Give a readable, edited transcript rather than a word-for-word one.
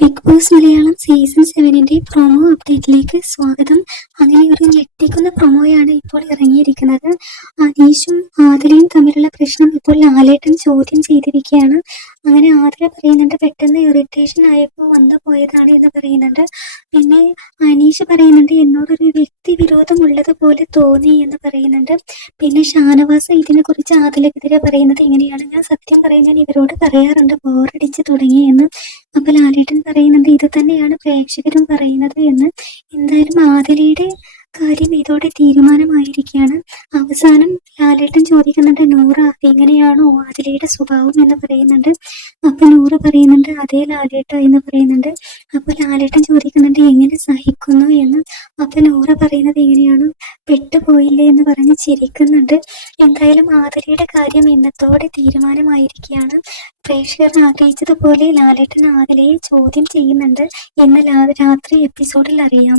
Big Boss Malayalam season 7 promo അപ്ഡേറ്റിലേക്ക് സ്വാഗതം. അങ്ങനെ ഒരു ഞെട്ടിക്കുന്ന പ്രൊമോയാണ് ഇപ്പോൾ ഇറങ്ങിയിരിക്കുന്നത്. അനീഷും ആദിലയും തമ്മിലുള്ള പ്രശ്നം ഇപ്പോൾ ലാലേട്ടൻ ചോദ്യം ചെയ്തിരിക്കുകയാണ്. അങ്ങനെ ആദില പറയുന്നുണ്ട്, പെട്ടെന്ന് ഇറിറ്റേഷൻ ആയപ്പോൾ വന്നു പോയതാണ് എന്ന് പറയുന്നുണ്ട്. പിന്നെ അനീഷ് പറയുന്നുണ്ട്, എന്നോടൊരു വ്യക്തി വിരോധം ഉള്ളതുപോലെ തോന്നി എന്ന് പറയുന്നുണ്ട്. പിന്നെ ഷാനവാസ് ഇതിനെ കുറിച്ച് ആദിലക്കെതിരെ പറയുന്നത് ഇങ്ങനെയാണ്: ഞാൻ സത്യം പറയാൻ ഞാൻ ഇവരോട് പറയാറുണ്ട് ബോറടിച്ച് തുടങ്ങി എന്ന്. അപ്പൊ ലാലേട്ടൻ പറയുന്നുണ്ട്, ഇത് തന്നെയാണ് പ്രേക്ഷകരും പറയുന്നത് എന്ന്. എന്തായാലും ആദിലയുടെ കാര്യം ഇതോടെ തീരുമാനമായിരിക്കുകയാണ്. അവസാനം ലാലേട്ടൻ ചോദിക്കുന്നുണ്ട്, നൂറ ഇങ്ങനെയാണോ ആദിലയുടെ സ്വഭാവം എന്ന് പറയുന്നുണ്ട്. അപ്പൊ നൂറ് പറയുന്നുണ്ട്, അതേ ലാലേട്ട എന്ന് പറയുന്നുണ്ട്. അപ്പൊ ലാലേട്ടൻ ചോദിക്കുന്നുണ്ട്, എങ്ങനെ സഹിക്കുന്നു എന്ന്. അപ്പൊ നൂറ പറയുന്നത് എങ്ങനെയാണ്, പെട്ടുപോയില്ലേ എന്ന് പറഞ്ഞ് ചിരിക്കുന്നുണ്ട്. എന്തായാലും ആദിലയുടെ കാര്യം ഇന്നത്തോടെ തീരുമാനമായിരിക്കുകയാണ്. പ്രേക്ഷകർ ആഗ്രഹിച്ചതുപോലെ ലാലേട്ടൻ ആദിലയെ ചോദ്യം ചെയ്യുന്നുണ്ട്. ഇന്ന് രാത്രി എപ്പിസോഡിൽ അറിയാം.